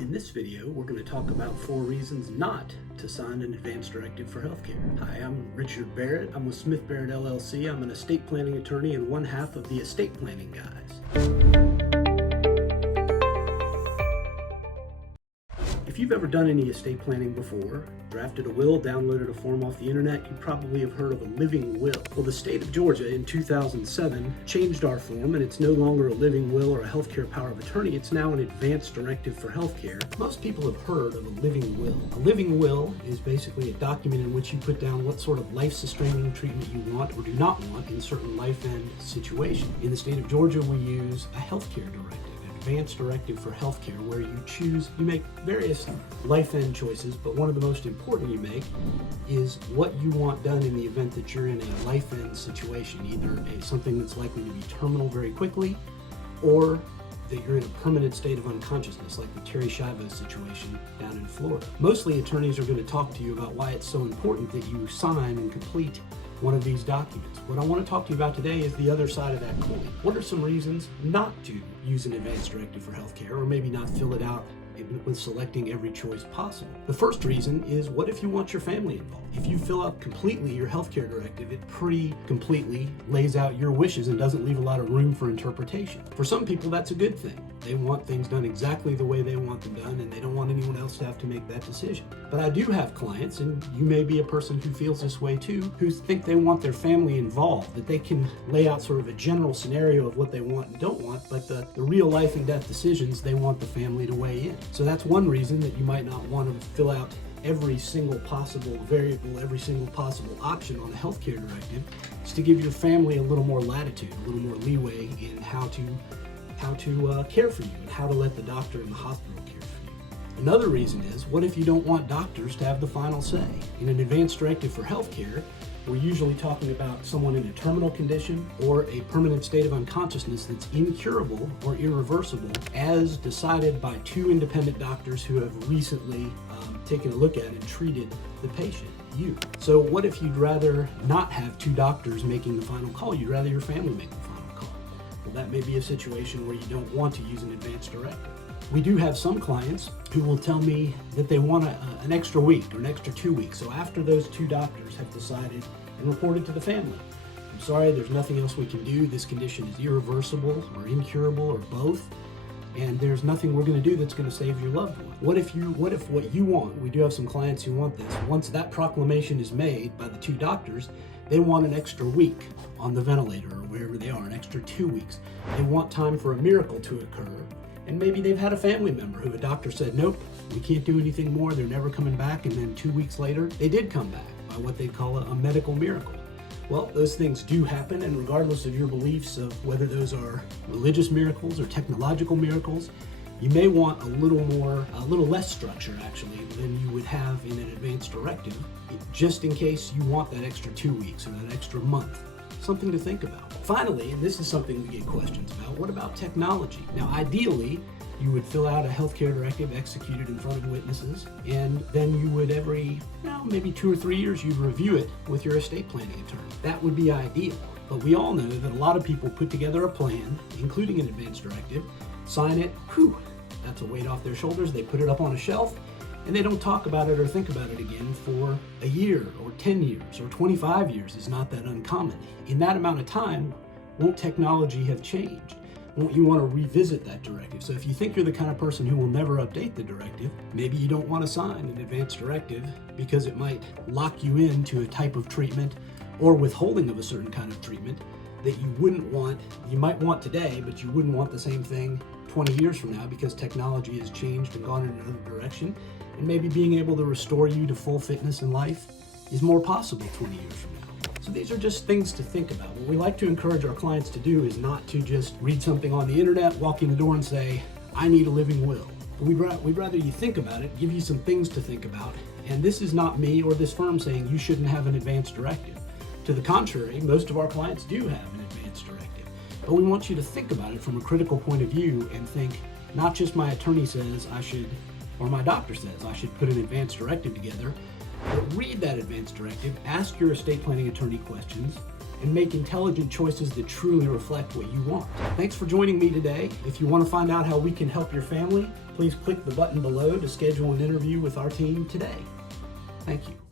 In this video, we're going to talk about 4 reasons not to sign an advance directive for healthcare. Hi, I'm Richard Barid. I'm with Smith Barid LLC. I'm an estate planning attorney and one half of the estate planning guys. If you've ever done any estate planning before, drafted a will, downloaded a form off the internet, you probably have heard of a living will. Well, the state of Georgia in 2007 changed our form, and it's no longer a living will or a healthcare power of attorney. It's now an advance directive for healthcare. Most people have heard of a living will. A living will is basically a document in which you put down what sort of life-sustaining treatment you want or do not want in certain life-end situation. In the state of Georgia, we use a healthcare directive. Advance directive for healthcare, where you make various life-end choices, but one of the most important you make is what you want done in the event that you're in a life-end situation, either something that's likely to be terminal very quickly, or that you're in a permanent state of unconsciousness, like the Terry Schiavo's situation down in Florida. Mostly attorneys are going to talk to you about why it's so important that you sign and complete one of these documents. What I want to talk to you about today is the other side of that coin. What are some reasons not to use an advance directive for healthcare, or maybe not fill it out with selecting every choice possible? The first reason is, what if you want your family involved? If you fill out completely your healthcare directive, it completely lays out your wishes and doesn't leave a lot of room for interpretation. For some people, that's a good thing. They want things done exactly the way they want them done, and they don't want anyone else to have to make that decision. But I do have clients, and you may be a person who feels this way too, who think they want their family involved, that they can lay out sort of a general scenario of what they want and don't want, but the real life and death decisions, they want the family to weigh in. So that's one reason that you might not want to fill out every single possible variable, every single possible option on a healthcare directive, is to give your family a little more latitude, a little more leeway in how to care for you and how to let the doctor and the hospital care for you. Another reason is, what if you don't want doctors to have the final say? In an advance directive for healthcare, we're usually talking about someone in a terminal condition or a permanent state of unconsciousness that's incurable or irreversible, as decided by 2 independent doctors who have recently taken a look at and treated the patient, you. So what if you'd rather not have 2 doctors making the final call? You'd rather your family make the final call. Well, that may be a situation where you don't want to use an advance directive. We do have some clients who will tell me that they want an extra week or an extra 2 weeks. So after those 2 doctors have decided and reported to the family, I'm sorry, there's nothing else we can do. This condition is irreversible or incurable or both, and there's nothing we're going to do that's going to save your loved one. What if what you want, we do have some clients who want this, once that proclamation is made by the 2 doctors, they want an extra week on the ventilator or wherever they are, an extra 2 weeks. They want time for a miracle to occur. And maybe they've had a family member who a doctor said, nope, we can't do anything more, they're never coming back, and then 2 weeks later, they did come back by what they call a medical miracle. Well, those things do happen, and regardless of your beliefs of whether those are religious miracles or technological miracles, you may want a little less structure actually than you would have in an advance directive, just in case you want that extra 2 weeks or that extra month. Something to think about. Finally, and this is something we get questions about, what about technology? Now, ideally, you would fill out a healthcare directive executed in front of witnesses, and then you would maybe 2 or 3 years, you'd review it with your estate planning attorney. That would be ideal. But we all know that a lot of people put together a plan, including an advance directive, sign it, that's a weight off their shoulders, they put it up on a shelf, and they don't talk about it or think about it again for a year or 10 years or 25 years is not that uncommon. In that amount of time, won't technology have changed? Won't you want to revisit that directive? So if you think you're the kind of person who will never update the directive, maybe you don't want to sign an advance directive because it might lock you into a type of treatment or withholding of a certain kind of treatment that you might want today, but you wouldn't want the same thing 20 years from now because technology has changed and gone in another direction. And maybe being able to restore you to full fitness in life is more possible 20 years from now. So these are just things to think about. What we like to encourage our clients to do is not to just read something on the internet, walk in the door and say, I need a living will. We'd rather you think about it, give you some things to think about. And this is not me or this firm saying you shouldn't have an advance directive. To the contrary, most of our clients do have an advance directive. But we want you to think about it from a critical point of view and think, not just my attorney says I should, or my doctor says I should put an advance directive together. But read that advanced directive, ask your estate planning attorney questions, and make intelligent choices that truly reflect what you want. Thanks for joining me today. If you want to find out how we can help your family, please click the button below to schedule an interview with our team today. Thank you.